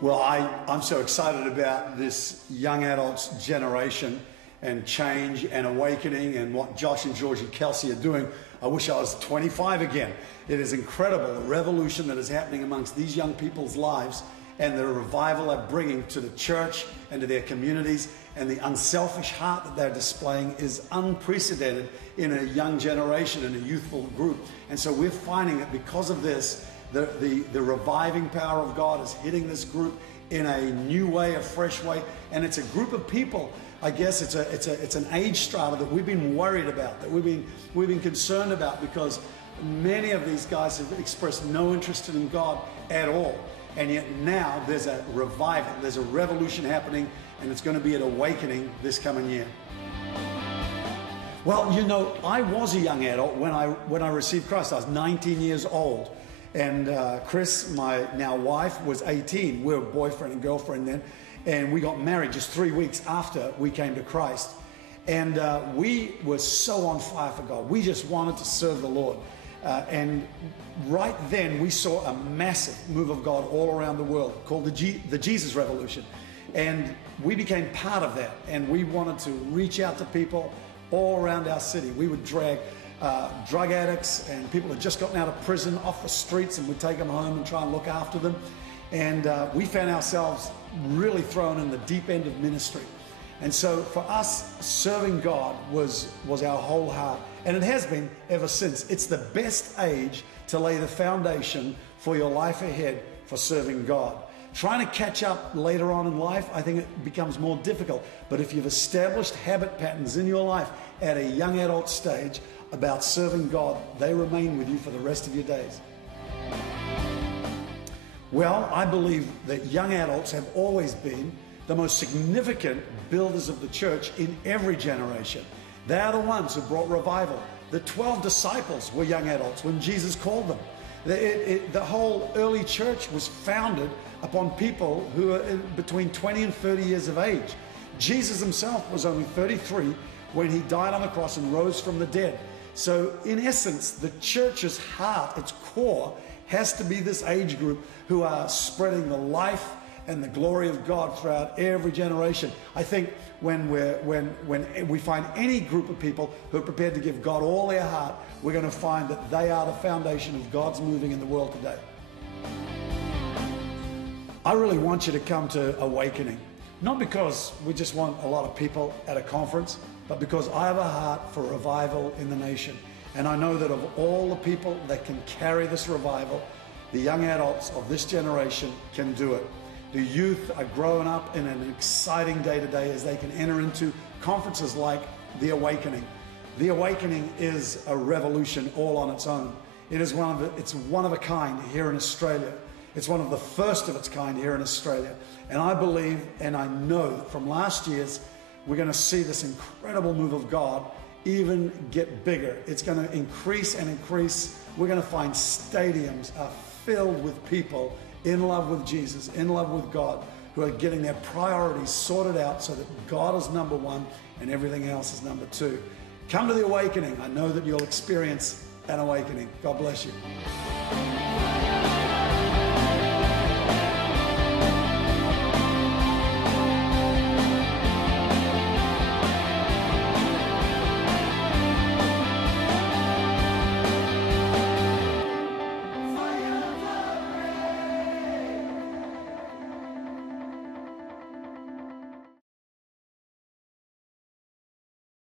Well, I'm so excited about this young adults generation and change and awakening and what Josh and Georgie Kelsey are doing. I wish I was 25 again. It is incredible, the revolution that is happening amongst these young people's lives and the revival they're bringing to the church and to their communities, and the unselfish heart that they're displaying is unprecedented in a young generation, in a youthful group. And so we're finding that because of this, the reviving power of God is hitting this group in a new way, a fresh way. And it's a group of people, I guess it's an age strata that we've been worried about, that we've been concerned about, because many of these guys have expressed no interest in God at all. And yet now there's a revival, there's a revolution happening, and it's going to be an awakening this coming year. Well, you know, I was a young adult when I received Christ. I was 19 years old. And Chris, my now wife, was 18. We were boyfriend and girlfriend then. And we got married just 3 weeks after we came to Christ. And we were so on fire for God. We just wanted to serve the Lord. And right then we saw a massive move of God all around the world called the Jesus Revolution. And we became part of that. And we wanted to reach out to people all around our city. We would drag drug addicts and people who had just gotten out of prison off the streets, and we'd take them home and try and look after them. And we found ourselves really thrown in the deep end of ministry. And so for us, serving God was our whole heart. And it has been ever since. It's the best age to lay the foundation for your life ahead for serving God. Trying to catch up later on in life, I think it becomes more difficult. But if you've established habit patterns in your life at a young adult stage about serving God, they remain with you for the rest of your days. Well, I believe that young adults have always been the most significant builders of the church in every generation. They are the ones who brought revival. The 12 disciples were young adults when Jesus called them. The whole early church was founded upon people who are between 20 and 30 years of age. Jesus himself was only 33 when he died on the cross and rose from the dead. So in essence, the church's heart, its core, has to be this age group who are spreading the life and the glory of God throughout every generation. I think when we find any group of people who are prepared to give God all their heart, we're going to find that they are the foundation of God's moving in the world today. I really want you to come to Awakening, not because we just want a lot of people at a conference, but because I have a heart for revival in the nation. And I know that of all the people that can carry this revival, the young adults of this generation can do it. The youth are growing up in an exciting day to day as they can enter into conferences like The Awakening. The Awakening is a revolution all on its own. It's one of a kind here in Australia. It's one of the first of its kind here in Australia. And I believe and I know that from last year's, we're going to see this incredible move of God even get bigger. It's going to increase and increase. We're going to find stadiums are filled with people in love with Jesus, in love with God, who are getting their priorities sorted out so that God is number one and everything else is number two. Come to The Awakening. I know that you'll experience an awakening. God bless you.